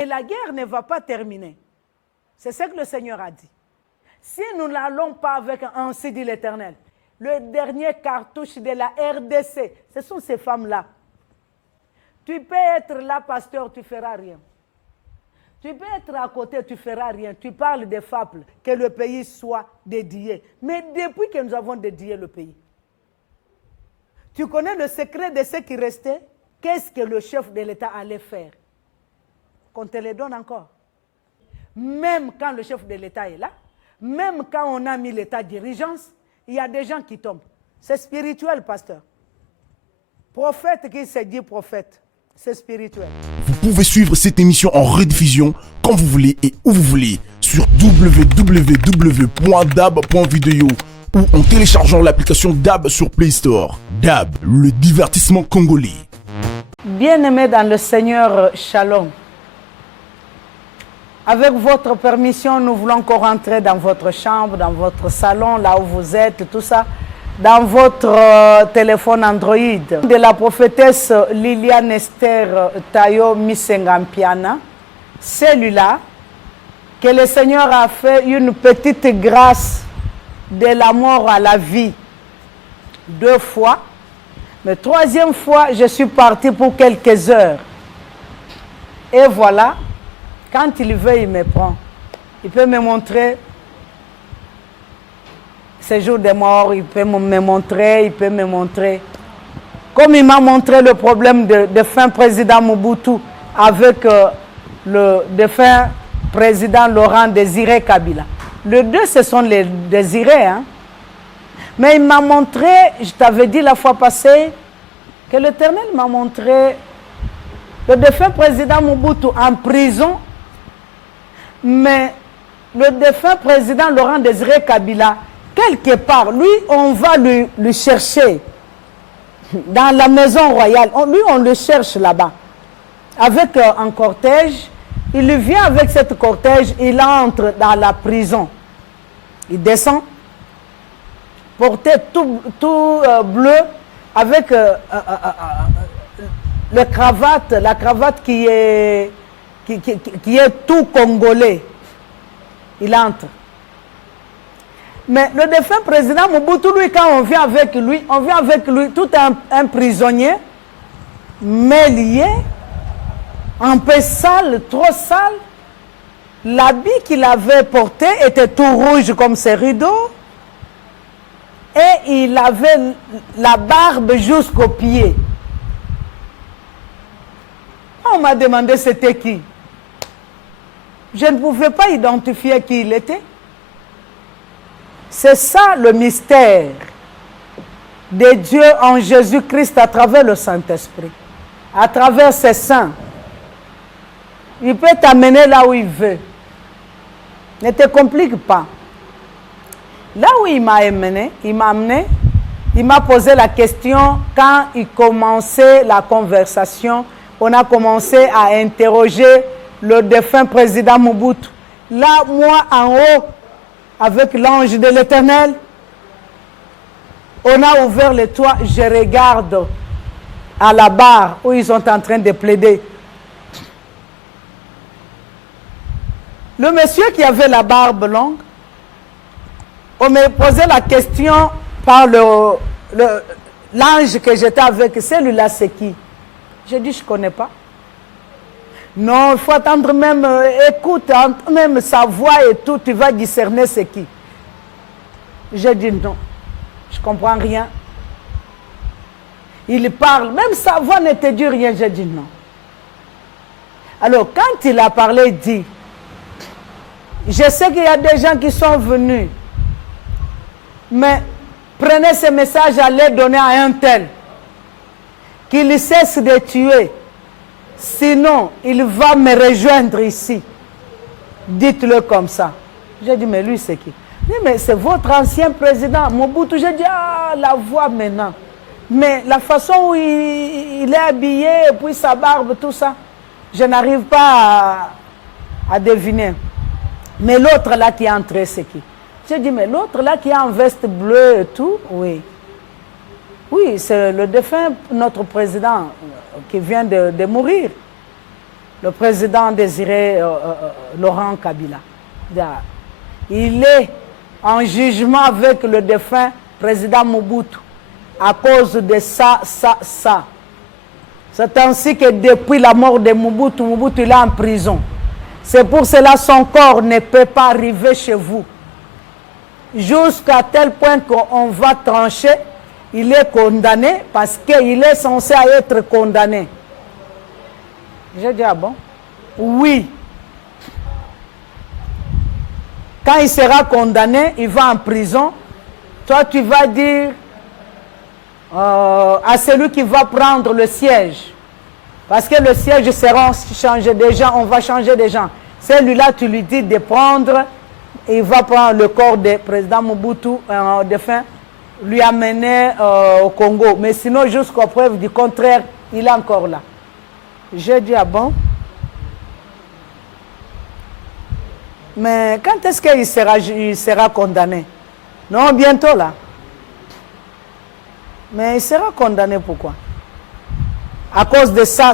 Et la guerre ne va pas terminer. C'est ce que le Seigneur a dit. Si nous n'allons pas avec ainsi dit l'Éternel, le dernier cartouche de la RDC, ce sont ces femmes-là. Tu peux être là, pasteur, tu ne feras rien. Tu peux être à côté, tu ne feras rien. Tu parles des fables, que le pays soit dédié. Mais depuis que nous avons dédié le pays, tu connais le secret de ce qui restait? Qu'est-ce que le chef de l'État allait faire? Qu'on te le donne encore. Même quand le chef de l'État est là, même quand on a mis l'État dirigeance, il y a des gens qui tombent. C'est spirituel, pasteur. Prophète qui se dit prophète, c'est spirituel. Vous pouvez suivre cette émission en rediffusion quand vous voulez et où vous voulez sur www.dab.video ou en téléchargeant l'application DAB sur Play Store. DAB, le divertissement congolais. Bien-aimés dans le Seigneur, shalom. Avec votre permission, nous voulons encore entrer dans votre chambre, dans votre salon, là où vous êtes, tout ça, dans votre téléphone Android. De la prophétesse Liliane Esther Tayo Misengampiana, celui-là, que le Seigneur a fait une petite grâce de la mort à la vie 2 fois. Mais 3e fois, je suis parti pour quelques heures. Et voilà. Quand il veut, il me prend. Il peut me montrer ces jours de mort, il peut me montrer. Comme il m'a montré le problème de défunt président Mobutu avec le défunt président Laurent Désiré Kabila. Les deux, ce sont les désirés. Hein? Mais il m'a montré, je t'avais dit la fois passée, que l'Éternel m'a montré le défunt président Mobutu en prison. Mais le défunt président Laurent Désiré Kabila, quelque part, lui, on va lui chercher dans la maison royale. Lui, on le cherche là-bas. Avec un cortège, il vient avec cette cortège, il entre dans la prison. Il descend, porté tout bleu, avec la cravate qui est tout congolais. Il entre. Mais le défunt président Mobutu, lui, quand on vient avec lui tout un prisonnier, mais lié, un peu sale, trop sale. L'habit qu'il avait porté était tout rouge comme ses rideaux. Et il avait la barbe jusqu'aux pieds. On m'a demandé c'était qui. Je ne pouvais pas identifier qui il était. C'est ça le mystère de Dieu en Jésus-Christ à travers le Saint-Esprit, à travers ses saints. Il peut t'amener là où il veut. Ne te complique pas. Là où il m'a amené, il m'a posé la question quand il commençait la conversation. On a commencé à interroger le défunt président Mobutu. Là, moi, en haut, avec l'ange de l'Éternel, on a ouvert le toit. Je regarde à la barre où ils sont en train de plaider. Le monsieur qui avait la barbe longue, on me posait la question par l'ange que j'étais avec. Celui-là, c'est qui? J'ai dit, je ne connais pas. Non, il faut attendre même, écoute, même sa voix et tout, tu vas discerner c'est qui. J'ai dit non, je ne comprends rien. Il parle, même sa voix ne te dit rien, j'ai dit non. Alors, quand il a parlé, il dit, je sais qu'il y a des gens qui sont venus, mais prenez ce message, allez donner à un tel, qu'il cesse de tuer. Sinon, il va me rejoindre ici. Dites-le comme ça. J'ai dit, mais lui, c'est qui? Il dit, mais c'est votre ancien président, Mobutu. J'ai dit, ah, la voix maintenant. Mais la façon où il est habillé, et puis sa barbe, tout ça, je n'arrive pas à deviner. Mais l'autre là qui est entré, c'est qui? J'ai dit, mais l'autre là qui est en veste bleue et tout, oui. Oui, c'est le défunt, notre président, qui vient de mourir. le président désiré Laurent Kabila. Il est en jugement avec le défunt président Mobutu à cause de ça. C'est ainsi que depuis la mort de Mobutu, Mobutu est en prison. C'est pour cela que son corps ne peut pas arriver chez vous. Jusqu'à tel point qu'on va trancher, il est condamné parce qu'il est censé être condamné. J'ai dit, ah bon? Oui. Quand il sera condamné, il va en prison. Toi, tu vas dire à celui qui va prendre le siège. Parce que le siège sera changé des gens, on va changer des gens. Celui-là, tu lui dis de prendre, il va prendre le corps du président Mobutu, défunt, lui amener au Congo. Mais sinon, jusqu'à preuve du contraire, il est encore là. J'ai dit, ah bon? Mais quand est-ce qu'il sera condamné? Non, bientôt là. Mais il sera condamné pourquoi? À cause de ça.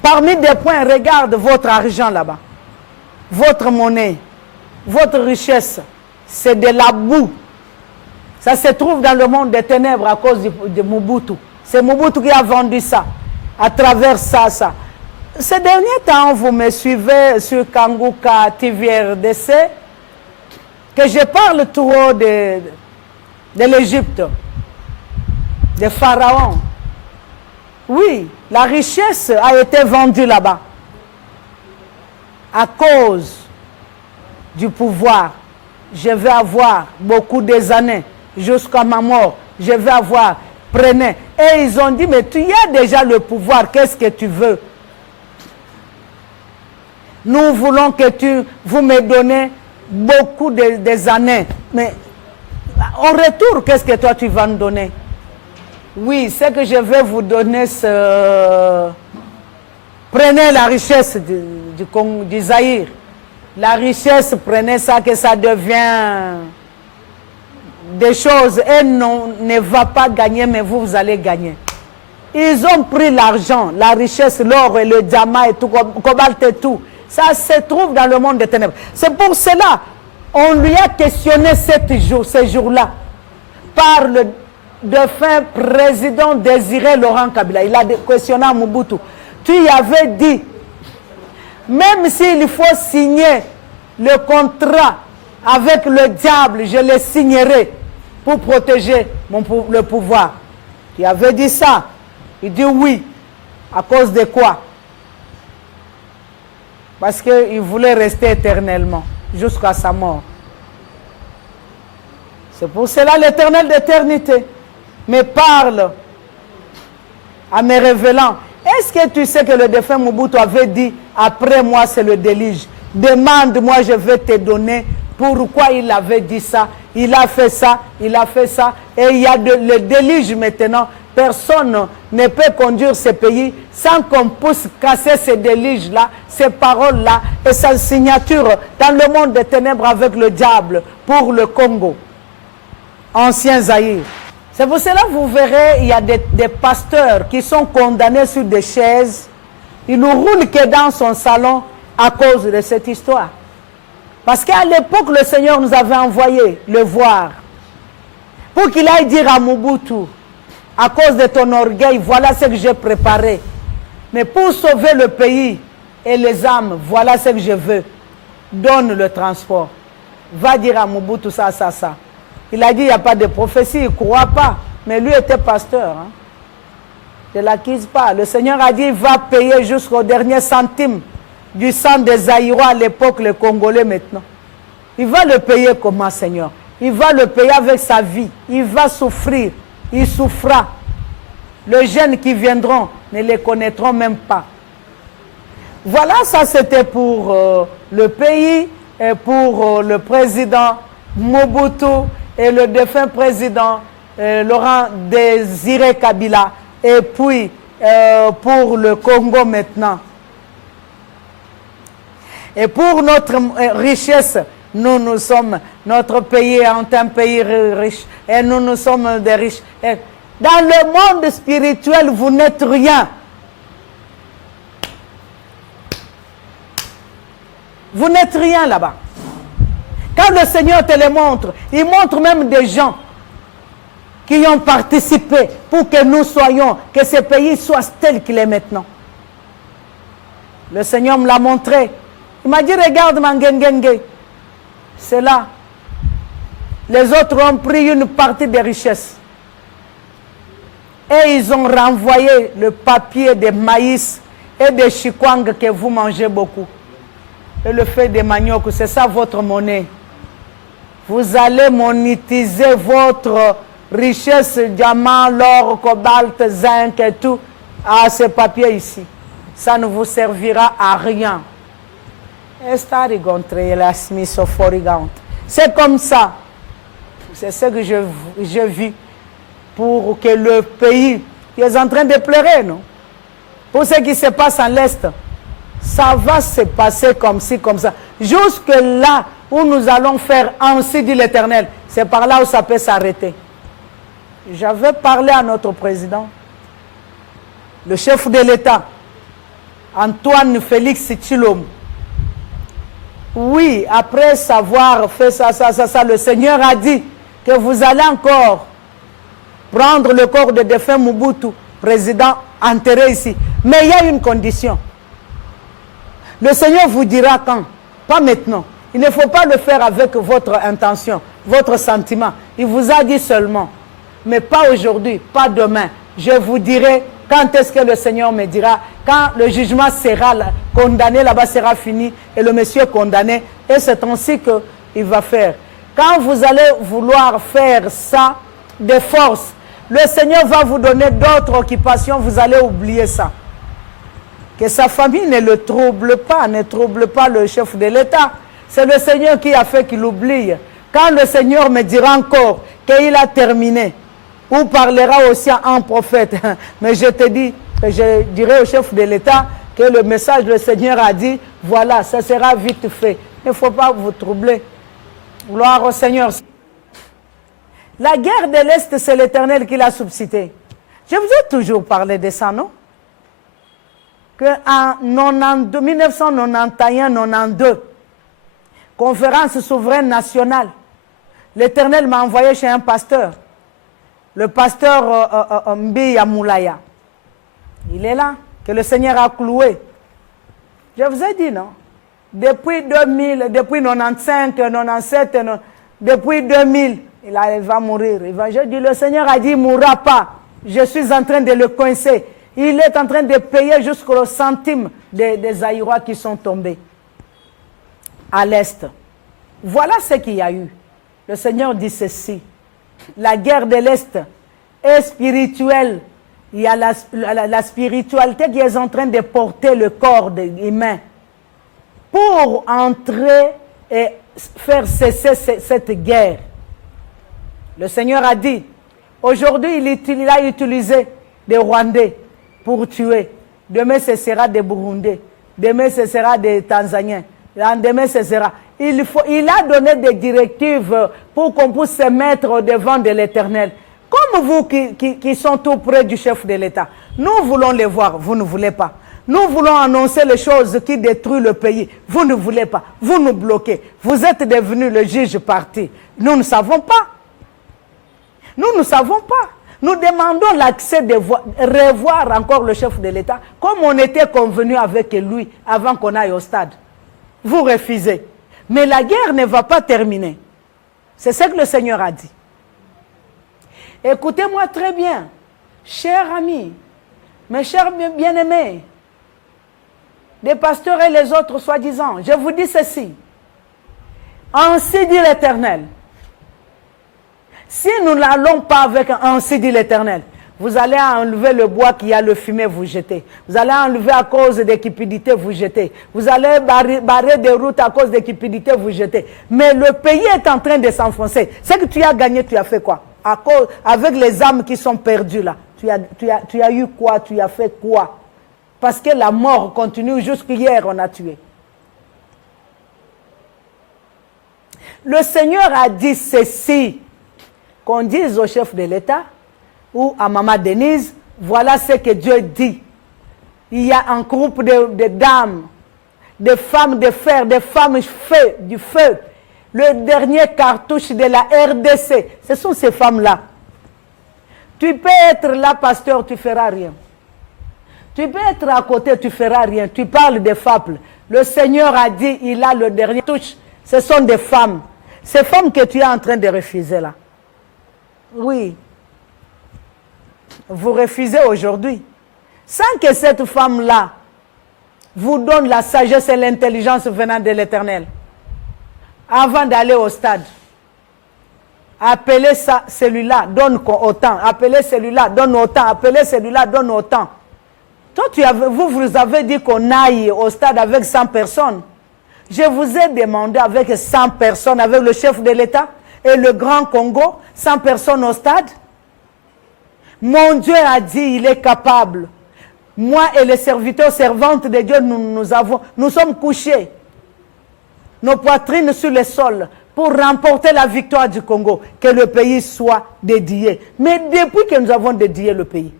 Parmi des points, regarde votre argent là-bas. Votre monnaie, votre richesse, c'est de la boue. Ça se trouve dans le monde des ténèbres à cause de Mobutu. C'est Mobutu qui a vendu ça. À travers ça. Ces derniers temps, vous me suivez sur Kanguka TV RDC, que je parle tout haut de l'Égypte, des pharaons. Oui, la richesse a été vendue là-bas à cause du pouvoir. Je vais avoir beaucoup des années jusqu'à ma mort. Je vais avoir, prenez. Et ils ont dit, mais tu y as déjà le pouvoir, qu'est-ce que tu veux? Nous voulons que vous me donnez beaucoup des années. Mais en retour, qu'est-ce que toi tu vas nous donner? Oui, ce que je vais vous donner, prenez la richesse du Zaïre. La richesse, prenez ça, que ça devient des choses. Elle ne va pas gagner, mais vous allez gagner. Ils ont pris l'argent, la richesse, l'or et le diamant et tout, cobalt et tout. Ça se trouve dans le monde des ténèbres. C'est pour cela on lui a questionné ces jours-là par le défunt président désiré Laurent Kabila. Il a questionné à Mobutu. Tu y avais dit, même s'il faut signer le contrat avec le diable, je le signerai pour protéger le pouvoir. Tu avais dit ça. Il dit oui. À cause de quoi? Parce qu'il voulait rester éternellement, jusqu'à sa mort. C'est pour cela l'Éternel d'éternité me parle en me révélant. Est-ce que tu sais que le défunt Mobutu avait dit, après moi c'est le déluge. Demande-moi, je vais te donner. Pourquoi il avait dit ça? Il a fait ça, il a fait ça. Et il y a le déluge maintenant. Personne ne peut conduire ce pays sans qu'on puisse casser ces déluges-là, ces paroles-là et sa signature dans le monde des ténèbres avec le diable pour le Congo, ancien Zaïre. C'est pour cela que vous verrez, il y a des pasteurs qui sont condamnés sur des chaises. Ils ne roulent que dans son salon à cause de cette histoire. Parce qu'à l'époque, le Seigneur nous avait envoyé le voir pour qu'il aille dire à Mobutu, à cause de ton orgueil, voilà ce que j'ai préparé. Mais pour sauver le pays et les âmes, voilà ce que je veux. Donne le transport. Va dire à Mobutu ça. Il a dit, il n'y a pas de prophétie, il ne croit pas. Mais lui était pasteur. Hein. Ne l'accuse pas. Le Seigneur a dit, il va payer jusqu'au dernier centime du sang des Zaïrois à l'époque, les Congolais maintenant. Il va le payer comment, Seigneur? Il va le payer avec sa vie. Il va souffrir. Il souffra. Les jeunes qui viendront ne les connaîtront même pas. Voilà, ça c'était pour le pays et pour le président Mobutu et le défunt président Laurent Désiré Kabila. Et puis pour le Congo maintenant. Et pour notre richesse, nous sommes, notre pays est un pays riche. Et nous sommes des riches. Et dans le monde spirituel, vous n'êtes rien. Vous n'êtes rien là-bas. Quand le Seigneur te les montre, il montre même des gens qui ont participé pour que nous soyons, que ce pays soit tel qu'il est maintenant. Le Seigneur me l'a montré. Il m'a dit, regarde Mangengenge. C'est là. Les autres ont pris une partie des richesses. Et ils ont renvoyé le papier des maïs et des chikwang que vous mangez beaucoup. Et le fait des manioc, c'est ça votre monnaie. Vous allez monétiser votre richesse, diamant, l'or, cobalt, zinc et tout, à ce papier ici. Ça ne vous servira à rien. C'est comme ça. C'est ce que je vis pour que le pays qui est en train de pleurer, non? Pour ce qui se passe en l'Est, ça va se passer comme ci, comme ça. Jusque là où nous allons faire ainsi dit l'Éternel, c'est par là où ça peut s'arrêter. J'avais parlé à notre président, le chef de l'État, Antoine Félix Tshilombo. Oui, après savoir fait ça, le Seigneur a dit que vous allez encore prendre le corps de défunt Mobutu, président, enterré ici. Mais il y a une condition. Le Seigneur vous dira quand, pas maintenant. Il ne faut pas le faire avec votre intention, votre sentiment. Il vous a dit seulement, mais pas aujourd'hui, pas demain. Je vous dirai quand est-ce que le Seigneur me dira, quand le jugement sera condamné, là-bas sera fini, et le monsieur condamné, et c'est ainsi qu'il va faire. Quand vous allez vouloir faire ça de force, le Seigneur va vous donner d'autres occupations, vous allez oublier ça. Que sa famille ne le trouble pas, ne trouble pas le chef de l'État. C'est le Seigneur qui a fait qu'il oublie. Quand le Seigneur me dira encore qu'il a terminé, ou parlera aussi à un prophète, mais je te dis, je dirai au chef de l'État que le message du Seigneur a dit, voilà, ça sera vite fait. Il ne faut pas vous troubler. Gloire au Seigneur. La guerre de l'Est, c'est l'Éternel qui l'a suscité. Je vous ai toujours parlé de ça, non? Qu'en 1991-92, conférence souveraine nationale, l'Éternel m'a envoyé chez un pasteur, le pasteur Mbiya Moulaya. Il est là, que le Seigneur a cloué. Je vous ai dit, non? Depuis 2000, depuis 95, 97, depuis 2000, il va mourir. Je dis, le Seigneur a dit, il ne mourra pas. Je suis en train de le coincer. Il est en train de payer jusqu'au centime des Aïrois qui sont tombés à l'Est. Voilà ce qu'il y a eu. Le Seigneur dit ceci. La guerre de l'Est est spirituelle. Il y a la spiritualité qui est en train de porter le corps humain pour entrer et faire cesser cette guerre. Le Seigneur a dit, aujourd'hui il a utilisé des Rwandais pour tuer. Demain ce sera des Burundais. Demain ce sera des Tanzaniens. Demain ce sera... Il a donné des directives pour qu'on puisse se mettre devant de l'Éternel. Comme vous qui sont tout près du chef de l'État. Nous voulons les voir, vous ne voulez pas. Nous voulons annoncer les choses qui détruisent le pays. Vous ne voulez pas. Vous nous bloquez. Vous êtes devenu le juge parti. Nous ne savons pas. Nous ne savons pas. Nous demandons l'accès de revoir encore le chef de l'État comme on était convenu avec lui avant qu'on aille au stade. Vous refusez. Mais la guerre ne va pas terminer. C'est ce que le Seigneur a dit. Écoutez-moi très bien, chers amis, mes chers bien-aimés, des pasteurs et les autres soi-disant, je vous dis ceci. Ainsi dit l'Éternel. Si nous n'allons pas avec ainsi dit l'Éternel, vous allez enlever le bois qui a le fumier, vous jetez. Vous allez enlever à cause des cupidités, vous jetez. Vous allez barrer des routes à cause des cupidités, vous jetez. Mais le pays est en train de s'enfoncer. Ce que tu as gagné, tu as fait quoi? Avec les âmes qui sont perdues là, tu as eu quoi? Tu as fait quoi? Parce que la mort continue. Jusqu'hier, on a tué. Le Seigneur a dit ceci, qu'on dise au chef de l'État ou à Maman Denise, voilà ce que Dieu dit. Il y a un groupe de dames, des femmes de fer, des femmes feu, du feu. Le dernier cartouche de la RDC, ce sont ces femmes-là. Tu peux être là, pasteur, tu ne feras rien. Tu peux être à côté, tu ne feras rien. Tu parles des fables. Le Seigneur a dit, il a le dernier touche. Ce sont des femmes. Ces femmes que tu es en train de refuser là. Oui. Vous refusez aujourd'hui. Sans que cette femme-là vous donne la sagesse et l'intelligence venant de l'Éternel. Avant d'aller au stade. Appelez ça, celui-là, donne autant. Appelez celui-là, donne autant. Appelez celui-là, donne autant. Toi, vous avez dit qu'on aille au stade avec 100 personnes. Je vous ai demandé avec 100 personnes, avec le chef de l'État et le Grand Congo, 100 personnes au stade. Mon Dieu a dit, il est capable. Moi et les serviteurs, servantes de Dieu, nous sommes couchés. Nos poitrines sur le sol pour remporter la victoire du Congo. Que le pays soit dédié. Mais depuis que nous avons dédié le pays,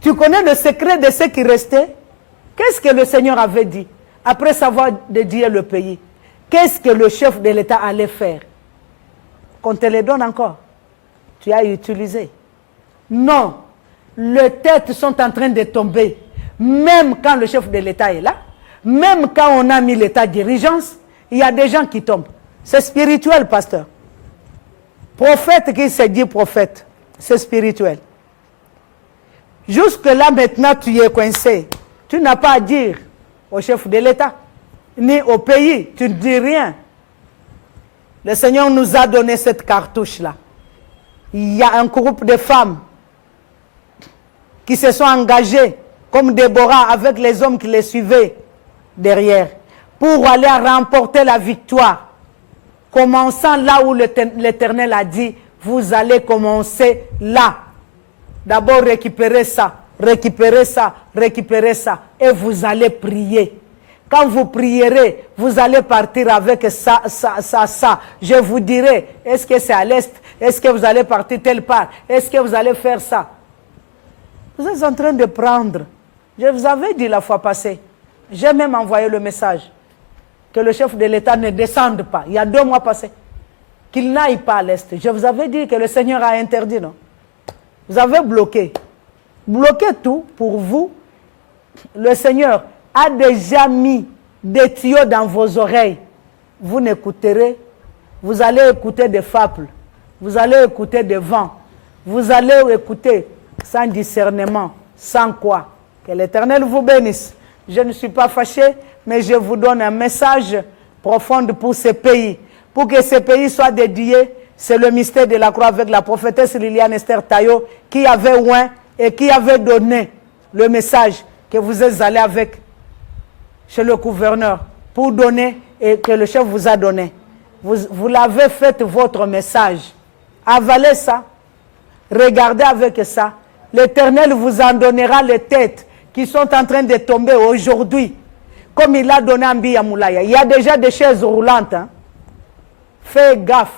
tu connais le secret de ce qui restait? Qu'est-ce que le Seigneur avait dit? Après savoir dédier le pays, qu'est-ce que le chef de l'État allait faire? Qu'on te les donne encore. Tu as utilisé. Non. Les têtes sont en train de tomber. Même quand le chef de l'État est là, même quand on a mis l'État dirigeance, il y a des gens qui tombent. C'est spirituel, pasteur. Prophète qui se dit prophète, c'est spirituel. Jusque-là, maintenant, tu es coincé. Tu n'as pas à dire au chef de l'État, ni au pays. Tu ne dis rien. Le Seigneur nous a donné cette cartouche-là. Il y a un groupe de femmes qui se sont engagées, comme Déborah, avec les hommes qui les suivaient derrière, pour aller remporter la victoire. Commençant là où l'Éternel a dit, vous allez commencer là. D'abord récupérer ça, récupérer ça, récupérer ça. Et vous allez prier. Quand vous prierez, vous allez partir avec ça, ça, ça, ça. Je vous dirai, est-ce que c'est à l'est? Est-ce que vous allez partir telle part? Est-ce que vous allez faire ça? Vous êtes en train de prendre. Je vous avais dit la fois passée. J'ai même envoyé le message que le chef de l'État ne descende pas. Il y a 2 mois passés. Qu'il n'aille pas à l'est. Je vous avais dit que le Seigneur a interdit, non? Vous avez bloqué. Bloqué tout pour vous. Le Seigneur a déjà mis des tuyaux dans vos oreilles. Vous n'écouterez. Vous allez écouter des fables. Vous allez écouter des vents. Vous allez écouter sans discernement. Sans quoi? Que l'Éternel vous bénisse. Je ne suis pas fâché, mais je vous donne un message profond pour ce pays. Pour que ce pays soit dédié, c'est le mystère de la croix avec la prophétesse Liliane Esther Tayo qui avait oint et qui avait donné le message que vous êtes allé avec chez le gouverneur pour donner et que le chef vous a donné. Vous l'avez fait votre message. Avalez ça. Regardez avec ça. L'Éternel vous en donnera les têtes qui sont en train de tomber aujourd'hui. Comme il a donné à Mbiya Moulaya. Il y a déjà des chaises roulantes. Hein? Fais gaffe.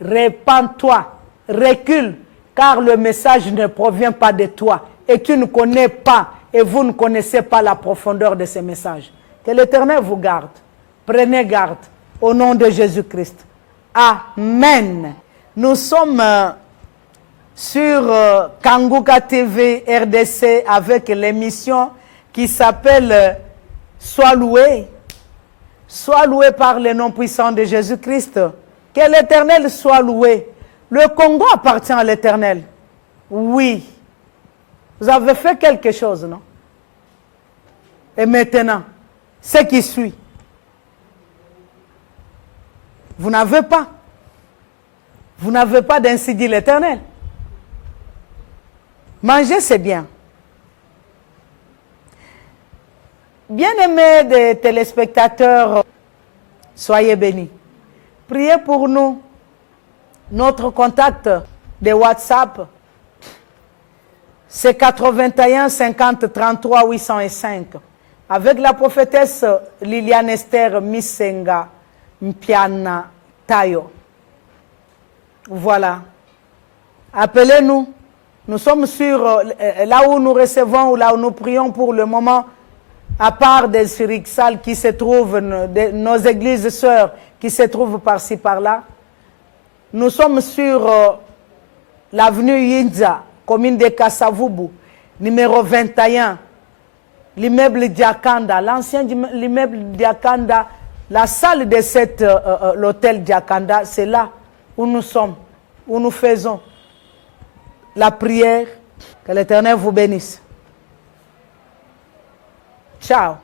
Répands-toi. Recule. Car le message ne provient pas de toi. Et tu ne connais pas. Et vous ne connaissez pas la profondeur de ce message. Que l'Éternel vous garde. Prenez garde. Au nom de Jésus-Christ. Amen. Nous sommes sur Kanguka TV RDC avec l'émission qui s'appelle Sois loué. Sois loué par le nom puissant de Jésus-Christ. Que l'Éternel soit loué. Le Congo appartient à l'Éternel. Oui. Vous avez fait quelque chose, non? Et maintenant, ce qui suit. Vous n'avez pas. Vous n'avez pas d'ainsi dit l'Éternel. Manger, c'est bien. Bien-aimés des téléspectateurs, soyez bénis. Priez pour nous. Notre contact de WhatsApp, c'est 81 50 33 805. Avec la prophétesse Liliane Esther Misenga Mpiana Tayo. Voilà. Appelez-nous. Nous sommes sur là où nous recevons ou là où nous prions pour le moment à part des Sirixal qui se trouvent, nos églises sœurs qui se trouvent par-ci par-là. Nous sommes sur l'avenue Yinza, commune de Kassavubu, numéro 21, l'immeuble Diakanda, l'ancien immeuble Diakanda, la salle de l'hôtel Diakanda, c'est là où nous sommes, où nous faisons la prière. Que l'Éternel vous bénisse. Ciao.